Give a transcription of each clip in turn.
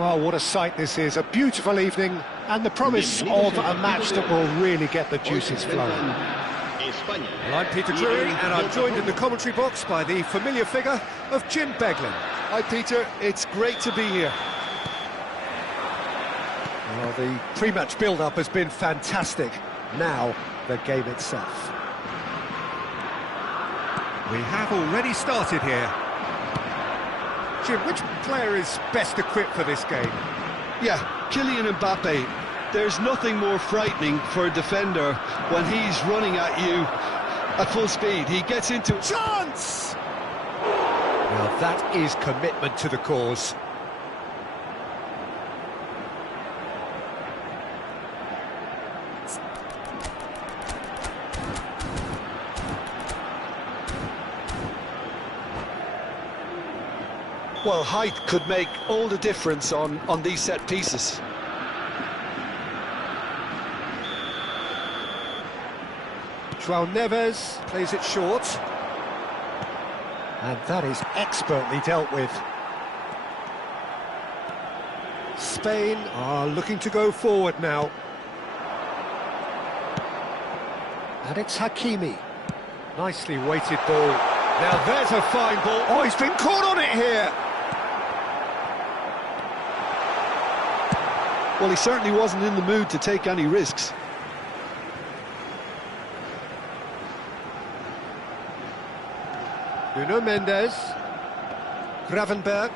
Well, what a sight this is, a beautiful evening, and the promise of a match that will really get the juices flowing. Well, I'm Peter Drury, and I'm joined in the commentary box by the familiar figure of Jim Beglin. Hi Peter, it's great to be here. Well, the pre-match build-up has been fantastic. Now, the game itself. We have already started here. Jim, which player is best equipped for this game? Yeah, Kylian Mbappe. There's nothing more frightening for a defender when he's running at you at full speed. He gets into... Chance! Well, that is commitment to the cause. Well, height could make all the difference on these set pieces. João Neves plays it short. And that is expertly dealt with. Spain are looking to go forward now. And it's Hakimi. Nicely weighted ball. Now there's a fine ball. Oh, he's been caught on it here. Well, he certainly wasn't in the mood to take any risks. Nuno Mendes. Gravenberg.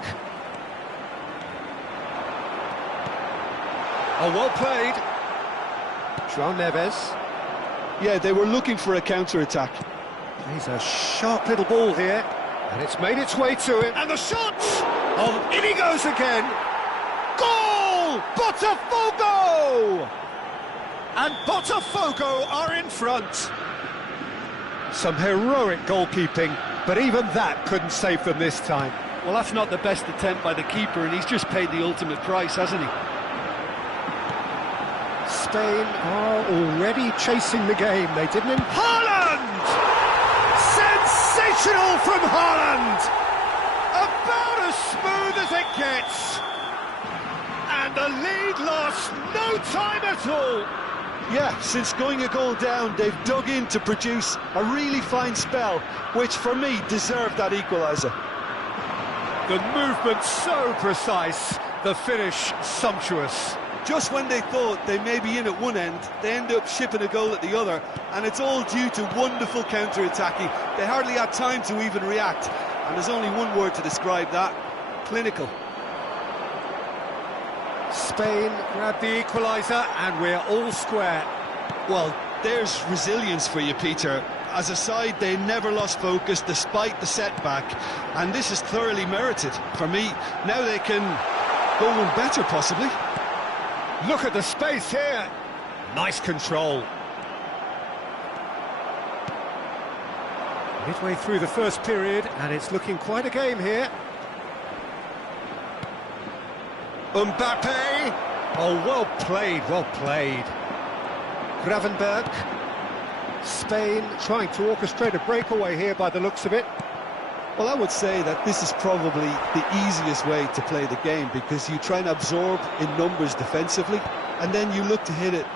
Oh, well played. João Neves. Yeah, they were looking for a counter-attack. He's a sharp little ball here. And it's made its way to him. And the shot! Oh, in he goes again. Goal! Botafogo! And Botafogo are in front. Some heroic goalkeeping, but even that couldn't save them this time. Well, that's not the best attempt by the keeper, and he's just paid the ultimate price, hasn't he? Spain are already chasing the game. They didn't in... Haaland! Sensational from Haaland! About as smooth as it gets. And the lead lost no time at all. Yeah, since going a goal down, they've dug in to produce a really fine spell, which for me deserved that equaliser. The movement so precise, the finish sumptuous. Just when they thought they may be in at one end, they end up shipping a goal at the other, and it's all due to wonderful counter-attacking. They hardly had time to even react, and there's only one word to describe that: clinical. Spain grab the equaliser, and we're all square. Well, there's resilience for you, Peter. As a side, they never lost focus despite the setback, and this is thoroughly merited. For me, now they can go one better, possibly. Look at the space here. Nice control. Midway through the first period, and it's looking quite a game here. Mbappe! Oh, well played, well played. Gravenberg. Spain trying to orchestrate a breakaway here by the looks of it. Well, I would say that this is probably the easiest way to play the game, because you try and absorb in numbers defensively, and then you look to hit it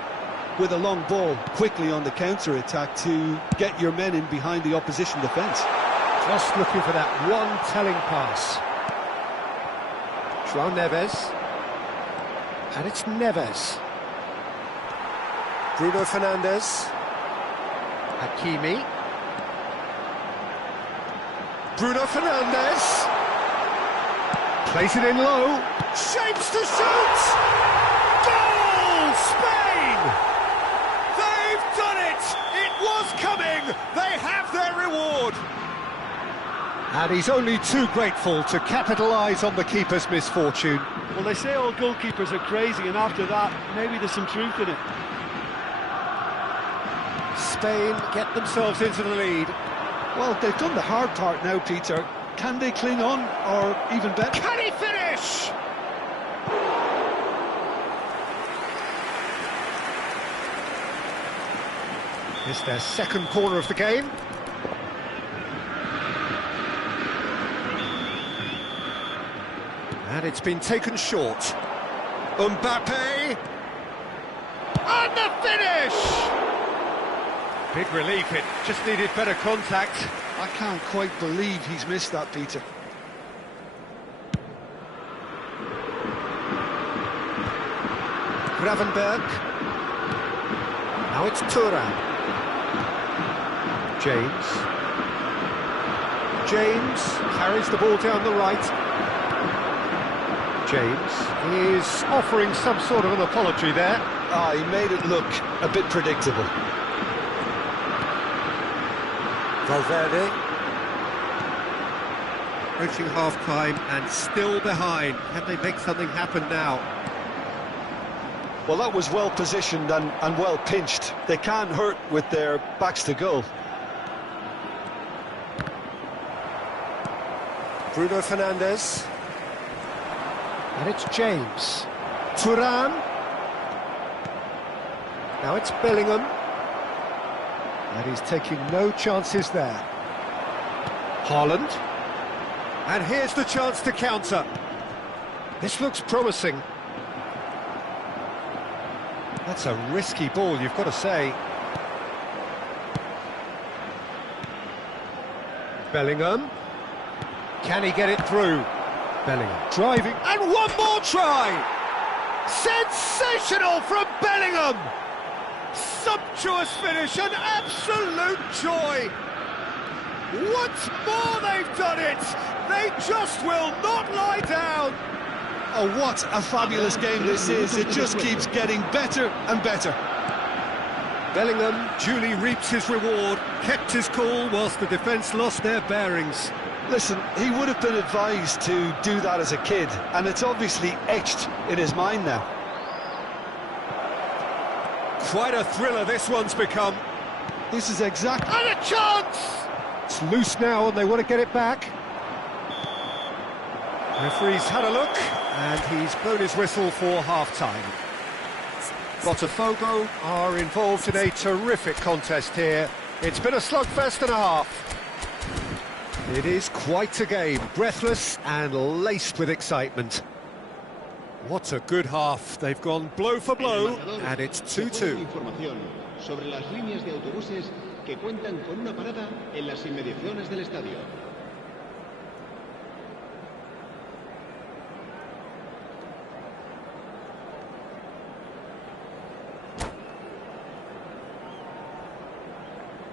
with a long ball quickly on the counter-attack to get your men in behind the opposition defence. Just looking for that one telling pass. João Neves. And it's Neves. Bruno Fernandes. Hakimi. Bruno Fernandes. Plays it in low. Shapes to shoot! Goal! Spain! They've done it! It was coming! They have their reward! And he's only too grateful to capitalise on the keeper's misfortune. Well, they say all goalkeepers are crazy, and after that, maybe there's some truth in it. Spain get themselves into the lead. Well, they've done the hard part now, Peter. Can they cling on, or even better? Can he finish? It's their second corner of the game. And it's been taken short. Mbappe! And the finish! Big relief, it just needed better contact. I can't quite believe he's missed that, Peter. Gravenberg. Now it's Thuram. James carries the ball down the right. James is offering some sort of an apology there. He made it look a bit predictable. Valverde. Approaching half-time and still behind. Can they make something happen now? Well, that was well positioned and well pinched. They can't hurt with their backs to goal. Bruno Fernandes. And it's James. Thuram. Now it's Bellingham. And he's taking no chances there. Haaland. And here's the chance to counter. This looks promising. That's a risky ball, you've got to say. Bellingham. Can he get it through? Bellingham driving. And one more try! Sensational from Bellingham! Sumptuous finish, an absolute joy! Once more they've done it! They just will not lie down! Oh, what a fabulous game this is. It just keeps getting better and better. Bellingham duly reaps his reward, kept his cool whilst the defence lost their bearings. Listen, he would have been advised to do that as a kid, and it's obviously etched in his mind now. Quite a thriller this one's become. This is exactly... And a chance! It's loose now and they want to get it back. Referee's had a look, and he's blown his whistle for half-time. Botafogo are involved in a terrific contest here. It's been a slugfest and a half. It is quite a game, breathless and laced with excitement. What a good half. They've gone blow for blow, and it's 2-2. Sobre las líneas de autobuses que cuentan con una parada en las inmediaciones del estadio.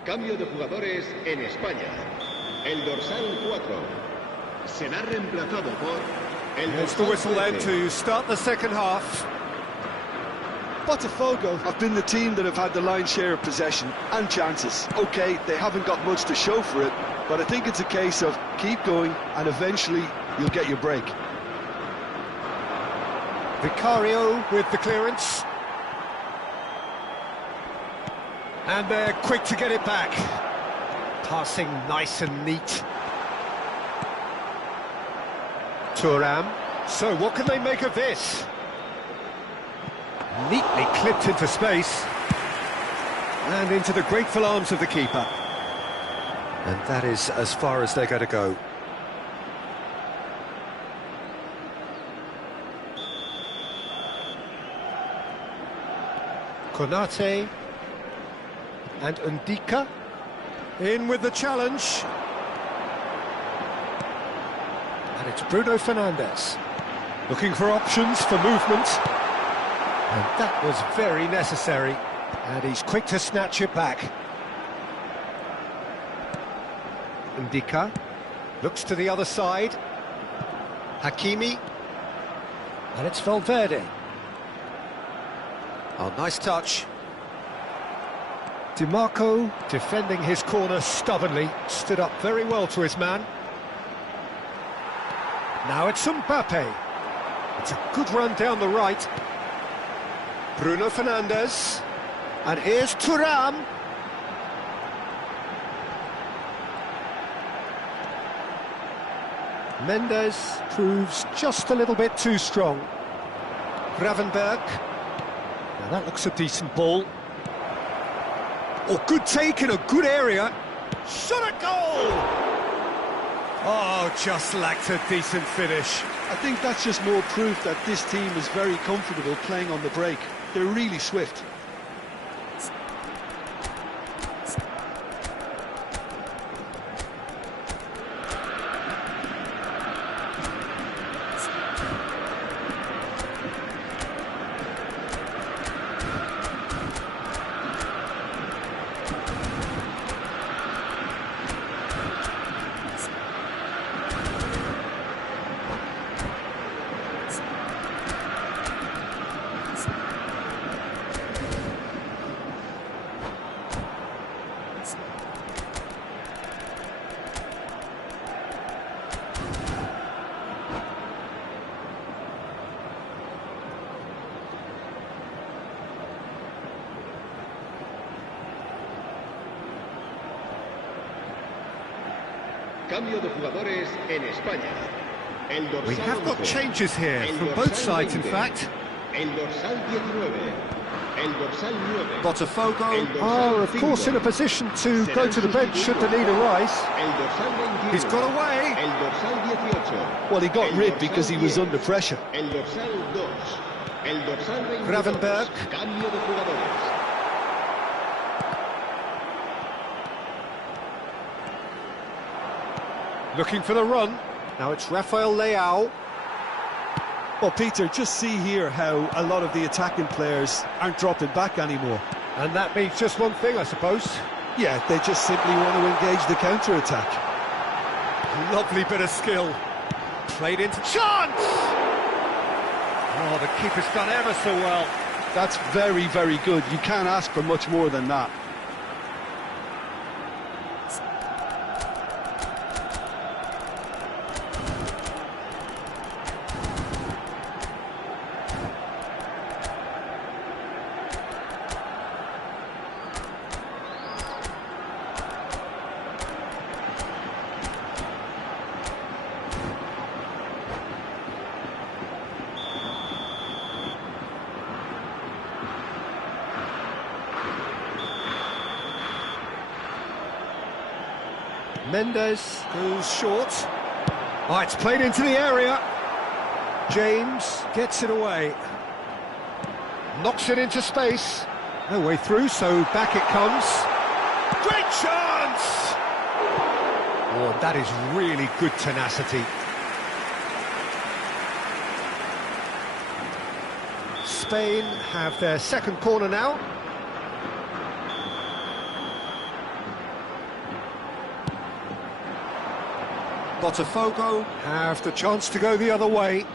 Cambio de jugadores en España. El dorsal 4 será reemplazado por el There's the dorsal whistle then 13. to start the second half. Botafogo have been the team that have had the lion's share of possession and chances. OK, they haven't got much to show for it, but I think it's a case of keep going and eventually you'll get your break. Vicario with the clearance. And they're quick to get it back. Passing nice and neat. Thuram. So what can they make of this? Neatly clipped into space. And into the grateful arms of the keeper. And that is as far as they're going to go. Konate. And Ndika. In with the challenge. And it's Bruno Fernandes. Looking for options for movement. And that was very necessary. And he's quick to snatch it back. Ndika looks to the other side. Hakimi. And it's Valverde. Oh, nice touch. DiMarco defending his corner stubbornly. Stood up very well to his man. Now it's Mbappe. It's a good run down the right. Bruno Fernandes. And here's Thuram. Mendes proves just a little bit too strong. Gravenberg. Now that looks a decent ball. Oh, good take in a good area. Shot a goal! Oh, just lacked a decent finish. I think that's just more proof that this team is very comfortable playing on the break. They're really swift. Cambio de jugadores en España. El dorsal We have got 11. changes here El from dorsal both sides, in 20. fact. El dorsal 19. El dorsal 9. Botafogo El dorsal are, of course, 5. in a position to go to the bench should the need arise. El dorsal 21. He's got away. El dorsal 18. Well, he got El rid dorsal because he was 10. under pressure. El dorsal 2. El dorsal 22. Gravenberch. Cambio de jugadores. Looking for the run. Now it's Rafael Leao. Well, Peter, just see here how a lot of the attacking players aren't dropping back anymore. And that means just one thing, I suppose. Yeah, they just simply want to engage the counter-attack. Lovely bit of skill. Played into chance! Oh, the keeper's done ever so well. That's very, very good. You can't ask for much more than that. Mendes goes short. Oh, it's played into the area. James gets it away. Knocks it into space. No way through, so back it comes. Great chance! Oh, that is really good tenacity. Spain have their second corner now. Botafogo have the chance to go the other way.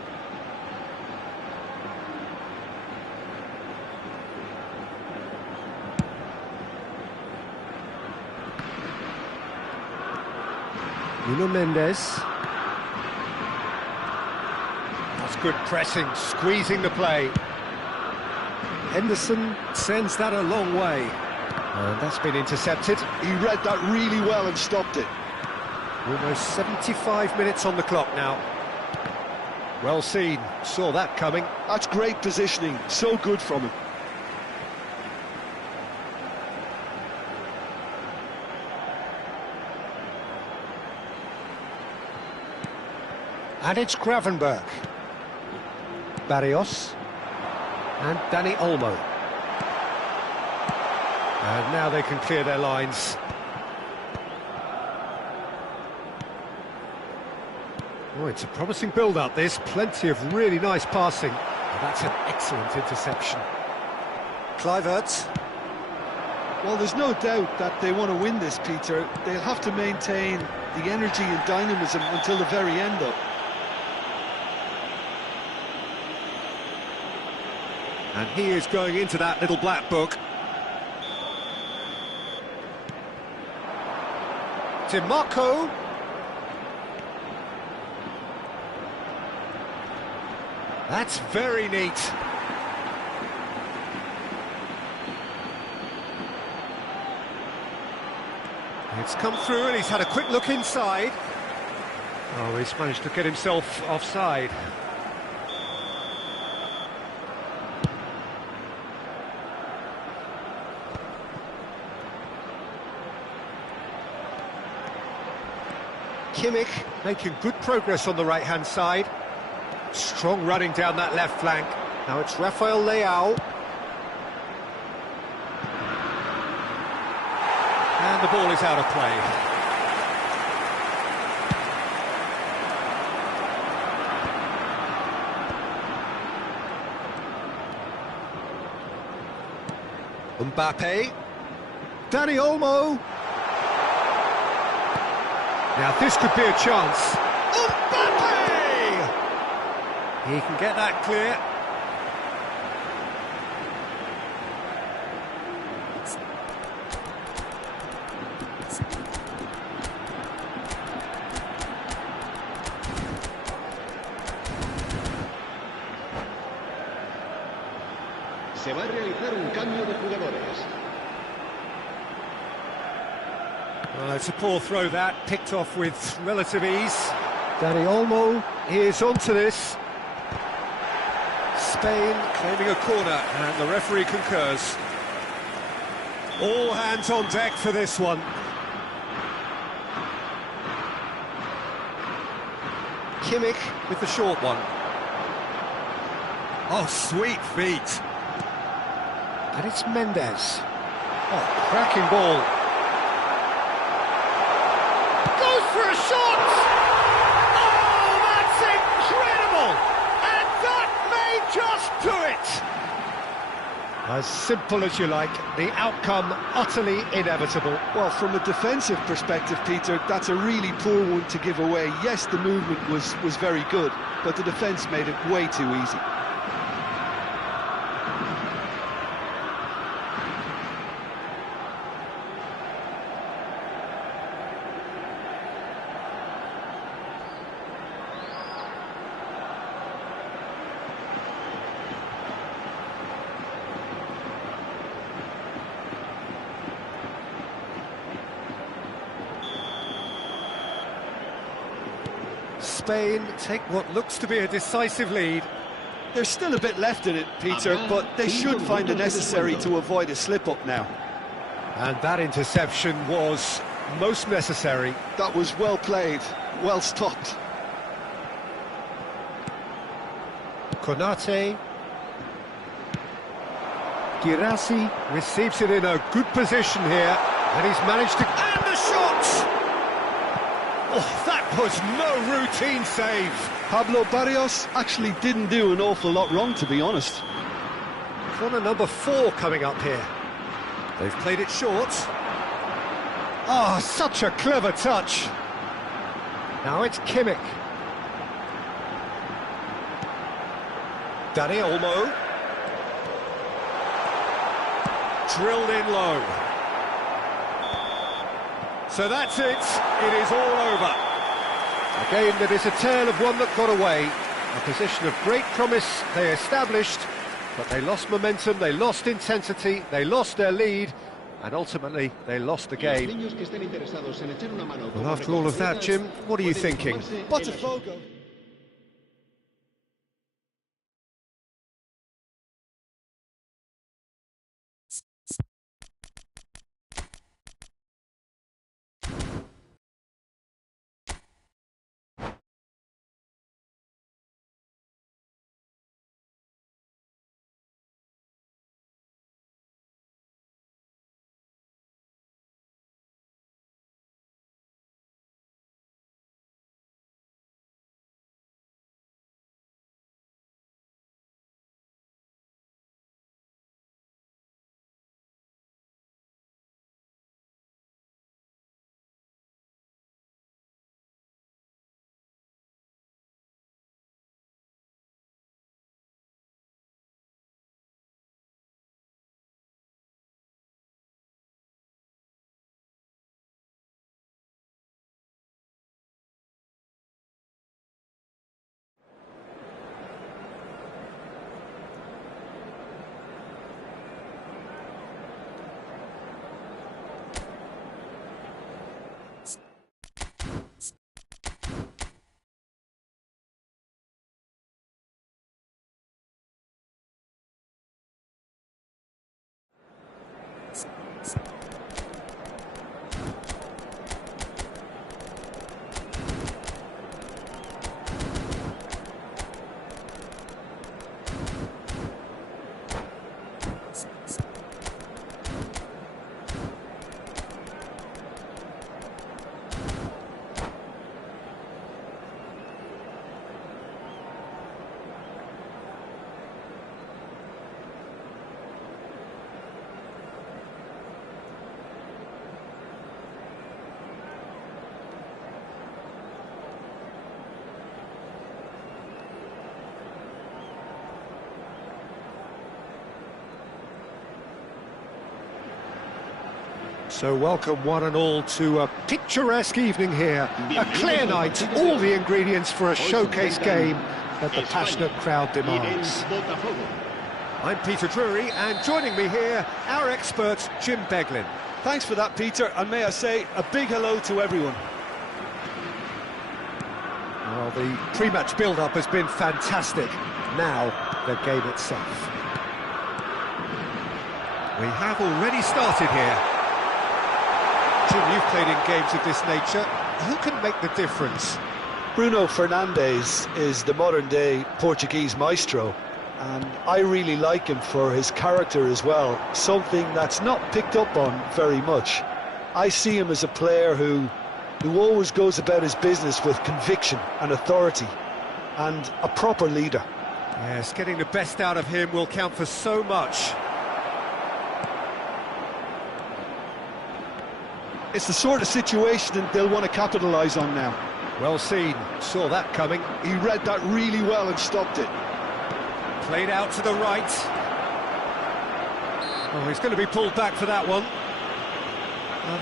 Nuno Mendes. That's good pressing, squeezing the play. Henderson sends that a long way. And that's been intercepted. He read that really well and stopped it. Almost 75 minutes on the clock now. Well seen, saw that coming. That's great positioning, so good from him. And it's Gravenberch. Barrios. And Dani Olmo. And now they can clear their lines. Oh, it's a promising build-up, this. Plenty of really nice passing. And that's an excellent interception. Kluivert. Well, there's no doubt that they want to win this, Peter. They'll have to maintain the energy and dynamism until the very end, though. And he is going into that little black book. Timarco. That's very neat. It's come through and he's had a quick look inside. Oh, he's managed to get himself offside. Kimmich making good progress on the right-hand side. Strong running down that left flank. Now it's Rafael Leao. And the ball is out of play. Mbappe. Dani Olmo. Now this could be a chance. Mbappe! He can get that clear. Se va a realizar un cambio de jugadores. It's a poor throw that, picked off with relative ease. Dani Olmo is onto this. Spain claiming a corner, and the referee concurs. All hands on deck for this one. Kimmich with the short one. Oh, sweet feet. And it's Mendes. Oh, cracking ball. Goes for a shot! Oh, that's incredible! And that may just do it! As simple as you like, the outcome utterly inevitable. Well, from a defensive perspective, Peter, that's a really poor one to give away. Yes, the movement was very good, but the defence made it way too easy. Spain take what looks to be a decisive lead. There's still a bit left in it, Peter, but they should find the necessary to avoid a slip-up now. And that interception was most necessary. That was well played, well stopped. Konate. Girassi receives it in a good position here, and he's managed to... And the shot! Oh, that was no routine save. Pablo Barrios actually didn't do an awful lot wrong, to be honest. Corner number 4 coming up here. They've played it short. Oh, such a clever touch. Now it's Kimmich. Dani Olmo. Drilled in low. So that's it. It is all over. A game that is a tale of one that got away. A position of great promise they established, but they lost momentum, they lost intensity, they lost their lead, and ultimately they lost the game. Well, after all of that, Jim, what are you thinking? Botafogo. So welcome one and all to a picturesque evening here. A clear night, all the ingredients for a showcase game that the passionate crowd demands. I'm Peter Drury, and joining me here, our expert, Jim Beglin. Thanks for that, Peter, and may I say a big hello to everyone. Well, the pre-match build-up has been fantastic. Now, the game itself. We have already started here. Jim, you've played in games of this nature. Who can make the difference? Bruno Fernandes is the modern-day Portuguese maestro, and I really like him for his character as well, something that's not picked up on very much. I see him as a player who always goes about his business with conviction and authority, and a proper leader. Yes, getting the best out of him will count for so much. It's the sort of situation that they'll want to capitalise on now. Well seen, saw that coming. He read that really well and stopped it. Played out to the right. Oh, he's going to be pulled back for that one.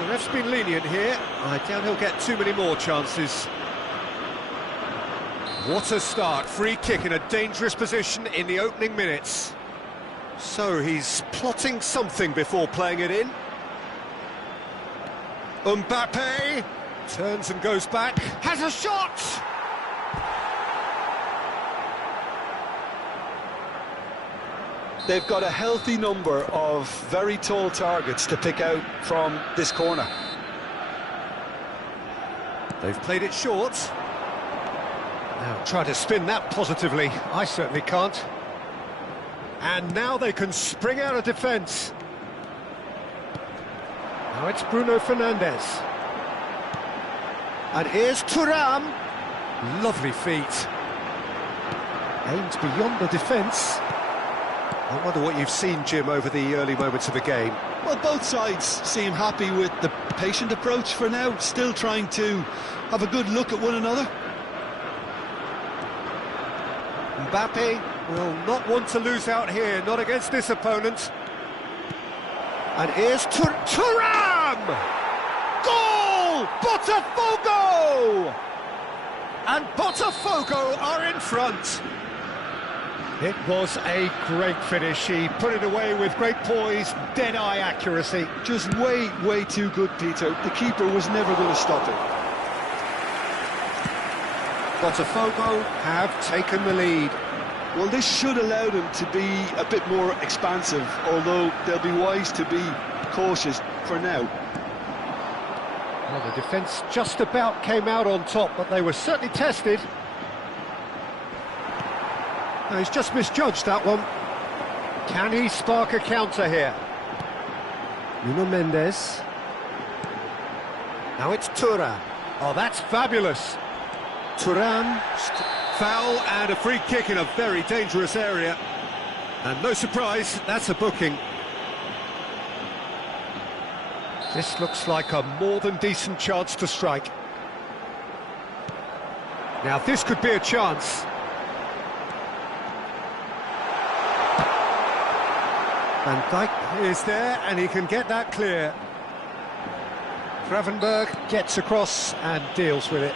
The ref's been lenient here. I doubt he'll get too many more chances. What a start. Free kick in a dangerous position in the opening minutes. So he's plotting something before playing it in. Mbappe turns and goes back. Has a shot! They've got a healthy number of very tall targets to pick out from this corner. They've played it short. Now try to spin that positively. I certainly can't. And now they can spring out of defence. Now it's Bruno Fernandes. And here's Thuram. Lovely feet. Aims beyond the defence. I wonder what you've seen, Jim, over the early moments of the game. Well, both sides seem happy with the patient approach for now, still trying to have a good look at one another. Mbappe will not want to lose out here, not against this opponent. And here's Thuram! Goal! Botafogo! And Botafogo are in front. It was a great finish. He put it away with great poise, dead-eye accuracy. Just way too good, Peter. The keeper was never going to stop it. Botafogo have taken the lead. Well, this should allow them to be a bit more expansive, although they'll be wise to be cautious for now. Well, the defence just about came out on top, but they were certainly tested. No, he's just misjudged that one. Can he spark a counter here? Nuno Mendes. Now it's Thuram. Oh, that's fabulous. Thuram. Foul and a free kick in a very dangerous area. And no surprise, that's a booking. This looks like a more than decent chance to strike. Now this could be a chance. Van Dijk is there and he can get that clear. Gravenberg gets across and deals with it.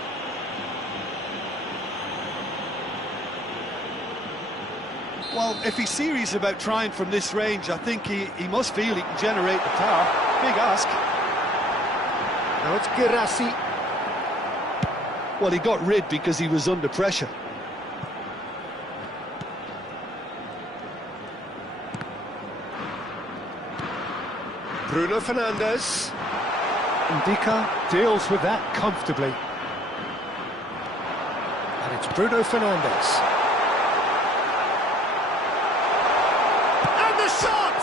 Well, if he's serious about trying from this range, I think he must feel he can generate the power. Big ask. Now it's Girassi. Well, he got rid because he was under pressure. Bruno Fernandes. Ndika deals with that comfortably. And it's Bruno Fernandes. And the shot!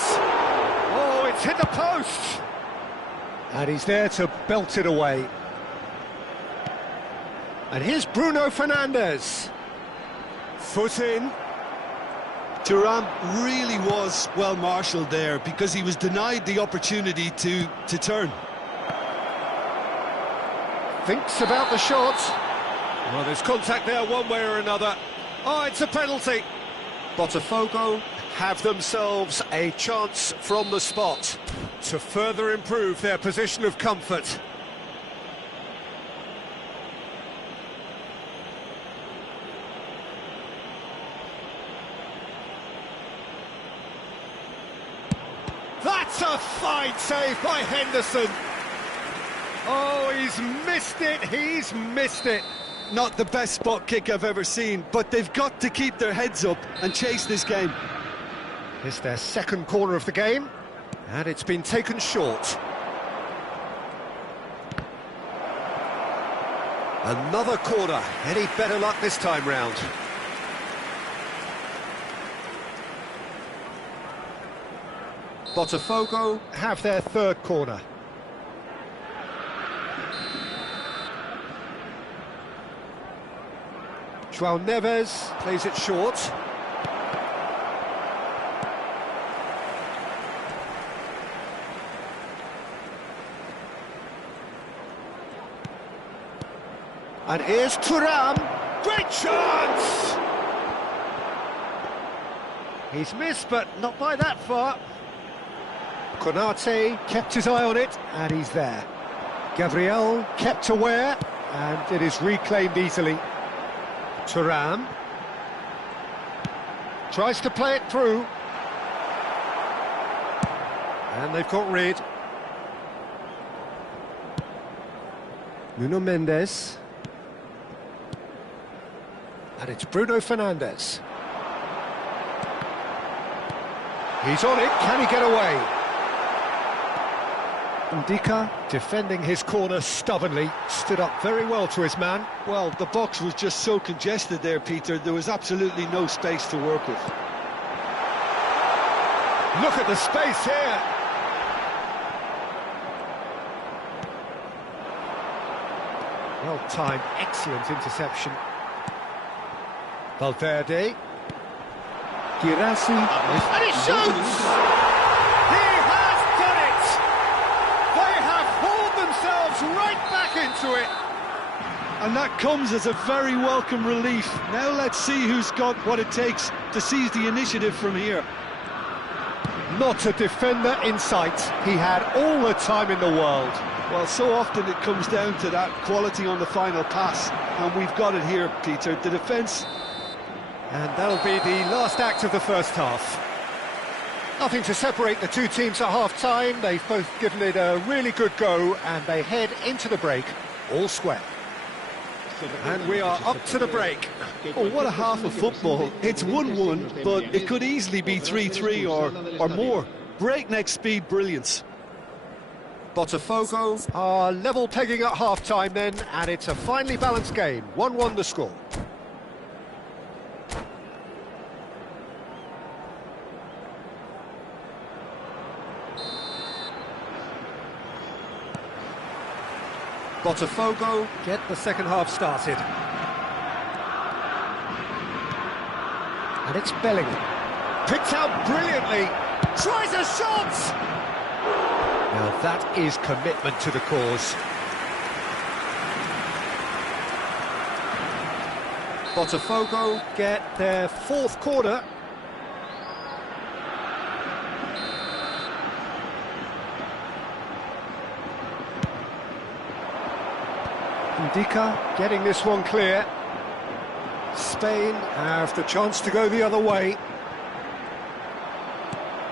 Oh, it's hit the post! And he's there to belt it away. And here's Bruno Fernandes. Foot in. Thuram really was well marshalled there because he was denied the opportunity to turn. Thinks about the shot. Well, there's contact there one way or another. Oh, it's a penalty. Botafogo have themselves a chance from the spot to further improve their position of comfort. That's a fine save by Henderson. Oh, he's missed it. Not the best spot kick I've ever seen, but they've got to keep their heads up and chase this game. It's their second corner of the game, and it's been taken short. Another corner. Any better luck this time round? Botafogo have their third corner. João Neves plays it short. And here's Thuram. Great chance! He's missed, but not by that far. Konate kept his eye on it, and he's there. Gabriel kept aware, and it is reclaimed easily. Thuram tries to play it through, and they've got rid. Nuno Mendes, and it's Bruno Fernandes. He's on it, can he get away? Ndika, defending his corner stubbornly, stood up very well to his man. Well, the box was just so congested there, Peter. There was absolutely no space to work with. Look at the space here. Well-timed, excellent interception. Valverde. Girassi. And he shoots! Right back into it. And that comes as a very welcome relief. Now let's see who's got what it takes to seize the initiative from here. Not a defender in sight. He had all the time in the world. Well, so often it comes down to that quality on the final pass, and we've got it here, Peter. The defence. And that'll be the last act of the first half. Nothing to separate the two teams at half-time. They've both given it a really good go, and they head into the break all square. And we are up to the break. Oh, what a half of football. It's 1-1, but it could easily be 3-3 or more. Breakneck speed brilliance. Botafogo are level pegging at half-time then, and it's a finely balanced game. 1-1 the score. Botafogo get the second half started. And it's Bellingham. Picked out brilliantly. Tries a shot! Now that is commitment to the cause. Botafogo get their fourth corner. Ndika getting this one clear. Spain have the chance to go the other way.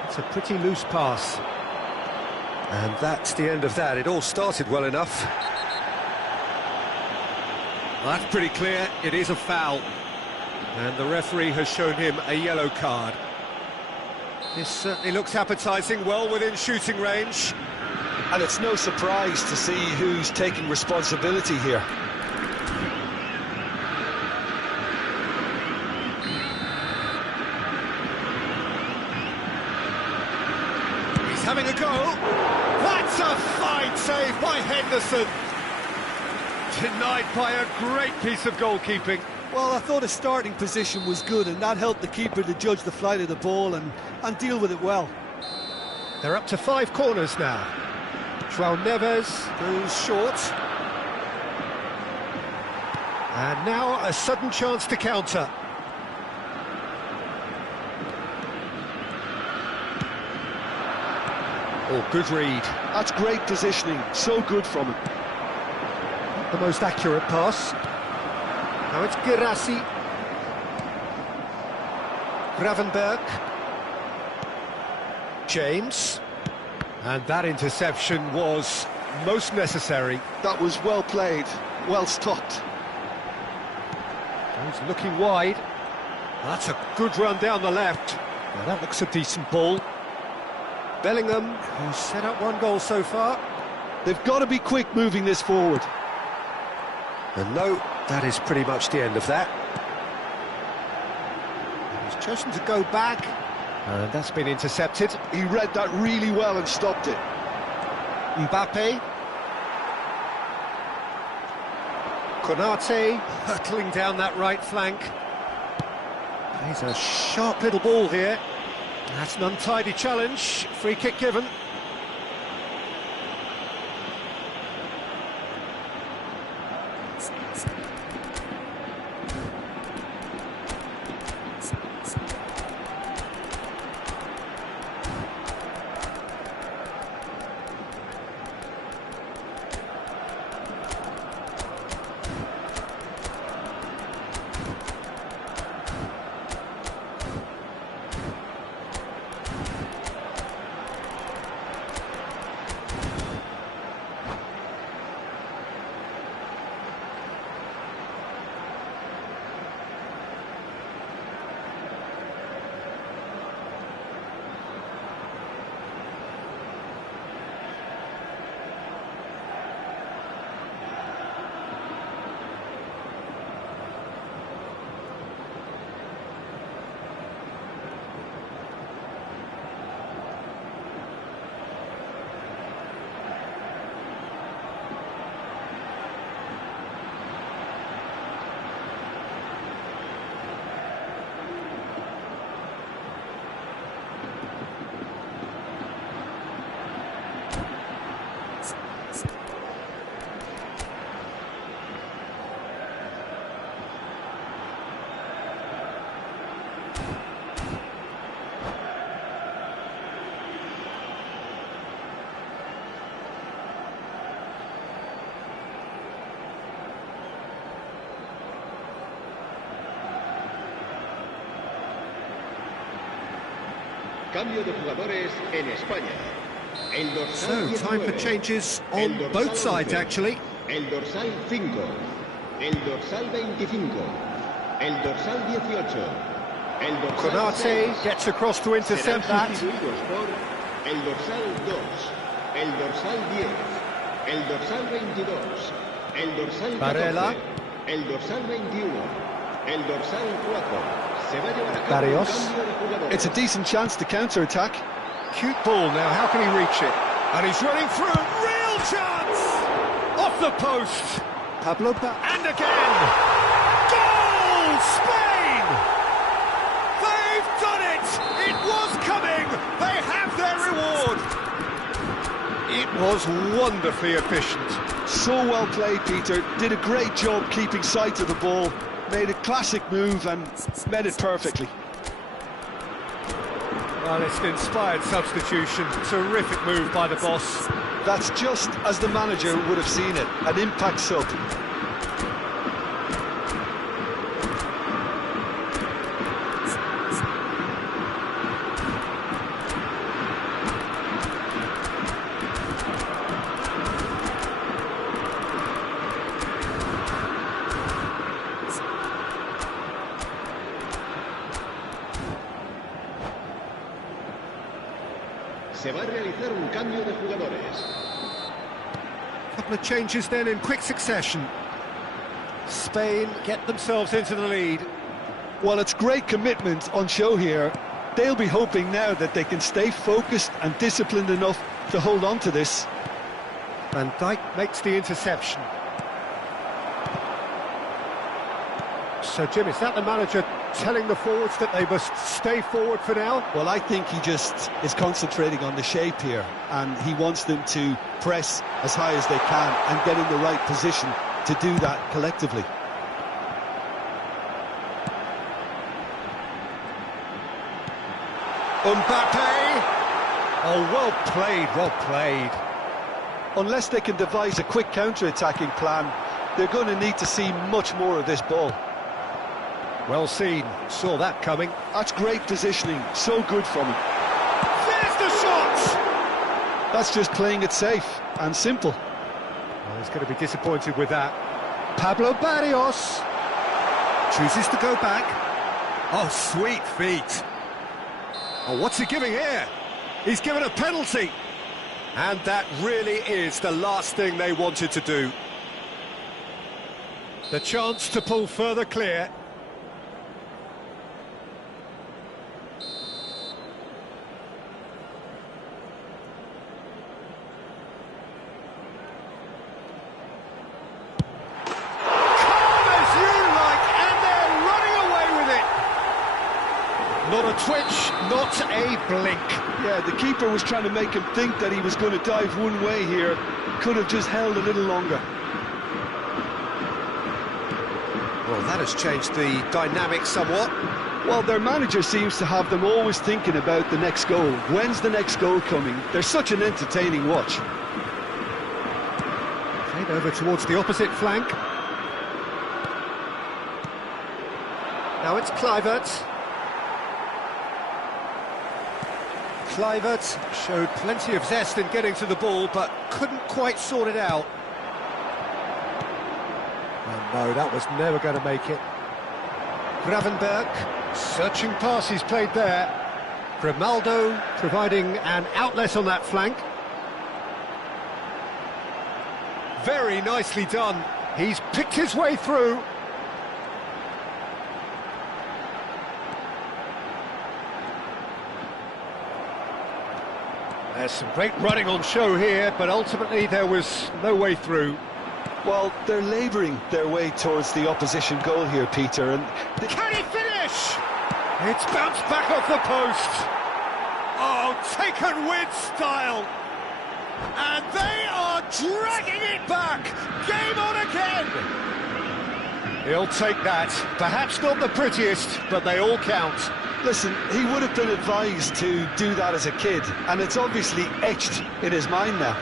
It's a pretty loose pass. And that's the end of that. It all started well enough. That's pretty clear. It is a foul. And the referee has shown him a yellow card. This certainly looks appetising, well within shooting range. And it's no surprise to see who's taking responsibility here. He's having a go. That's a fine save by Henderson. Denied by a great piece of goalkeeping. Well, I thought his starting position was good, and that helped the keeper to judge the flight of the ball and deal with it well. They're up to 5 corners now. João Neves goes short. And now a sudden chance to counter. Oh, good read. That's great positioning, so good from him. The most accurate pass. Now it's Girassi. Gravenberg. James. And that interception was most necessary. That was well played, well stopped. He's looking wide. That's a good run down the left. Now that looks a decent ball. Bellingham, who's set up one goal so far. They've got to be quick moving this forward. And no, that is pretty much the end of that. He's chosen to go back, and that's been intercepted. He read that really well and stopped it. Mbappe. Konate hurtling down that right flank. Plays a sharp little ball here. That's an untidy challenge. Free kick given. Cambio de jugadores en España. El dorsal So, time for 19. changes El on dorsal both sides, 11. actually. El dorsal 5. El dorsal 25. El dorsal 18. El dorsal Konate 6. gets across to intercept Serán that. sustituidos por el dorsal 2, el dorsal 10, el dorsal 22, el dorsal 14, Varela. el dorsal 21, el dorsal 4. Se va a llevar a cabo Barrios. un cambio de jugadores. It's a decent chance to counter-attack. Cute ball now, how can he reach it? And he's running through, real chance! Off the post! Pablo and again! Goal! Spain! They've done it! It was coming! They have their reward! It was wonderfully efficient. So well played, Peter. Did a great job keeping sight of the ball. Made a classic move and met it perfectly. Well, it's an inspired substitution. Terrific move by the boss. That's just as the manager would have seen it, an impact sub. Se va a realizar un cambio de jugadores. Couple of changes then in quick succession. Spain get themselves into the lead. Well, it's great commitment on show here. They'll be hoping now that they can stay focused and disciplined enough to hold on to this. Van Dijk makes the interception. So, Jim, is that the manager telling the forwards that they must stay forward for now? Well, I think he just is concentrating on the shape here, and he wants them to press as high as they can and get in the right position to do that collectively. Mbappe! Oh, well played, well played. Unless they can devise a quick counter-attacking plan, they're going to need to see much more of this ball. Well seen, saw that coming. That's great positioning, so good from him. There's the shot! That's just playing it safe and simple. Well, he's going to be disappointed with that. Pablo Barrios chooses to go back. Oh, sweet feet. Oh, what's he giving here? He's given a penalty. And that really is the last thing they wanted to do. The chance to pull further clear. Not a twitch, not a blink. Yeah, the keeper was trying to make him think that he was going to dive one way here. Could have just held a little longer. Well, that has changed the dynamic somewhat. Well, their manager seems to have them always thinking about the next goal. When's the next goal coming? They're such an entertaining watch. Played over towards the opposite flank. Now it's Kluivert. Kluivert showed plenty of zest in getting to the ball, but couldn't quite sort it out. Oh no, that was never going to make it. Gravenberg, searching pass he's played there. Grimaldo providing an outlet on that flank. Very nicely done. He's picked his way through. There's some great running on show here, but ultimately there was no way through. Well, they're labouring their way towards the opposition goal here, Peter, and... Can he finish? It's bounced back off the post. Oh, taken with style. And they are dragging it back. Game on again. He'll take that. Perhaps not the prettiest, but they all count. Listen, he would have been advised to do that as a kid, and it's obviously etched in his mind now.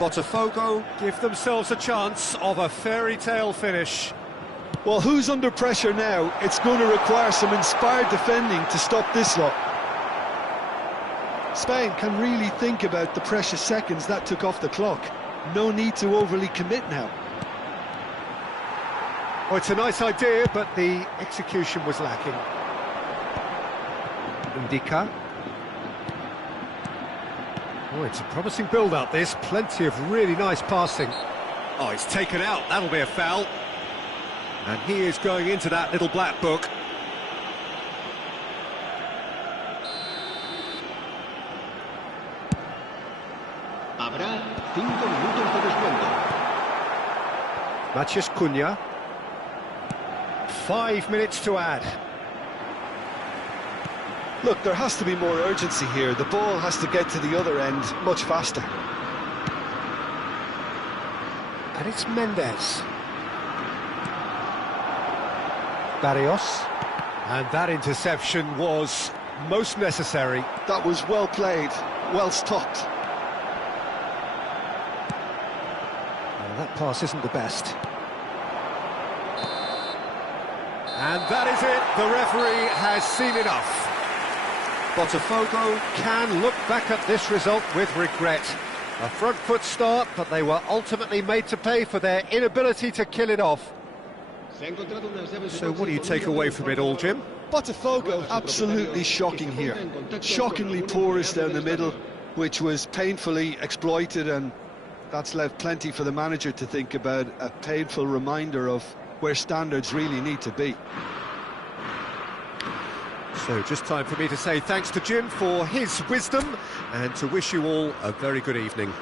Botafogo give themselves a chance of a fairy tale finish. Well, who's under pressure now? It's going to require some inspired defending to stop this lot. Spain can really think about the precious seconds that took off the clock. No need to overly commit now. Oh, it's a nice idea, but the execution was lacking. Indica. Oh, it's a promising build-up, this. Plenty of really nice passing. Oh, it's taken out. That'll be a foul. And he is going into that little black book. Habrá 5 minutos de descuento. Matías Cunha. 5 minutes to add. Look, there has to be more urgency here. The ball has to get to the other end much faster. And it's Mendes. Barrios. And that interception was most necessary. That was well played, well stopped. Well, that pass isn't the best. And that is it. The referee has seen enough. Botafogo can look back at this result with regret. A front foot start, but they were ultimately made to pay for their inability to kill it off. So what do you take away from it all, Jim? Botafogo, absolutely shocking here. Shockingly porous down the middle, which was painfully exploited, and that's left plenty for the manager to think about. A painful reminder of where standards really need to be. So just time for me to say thanks to Jim for his wisdom and to wish you all a very good evening.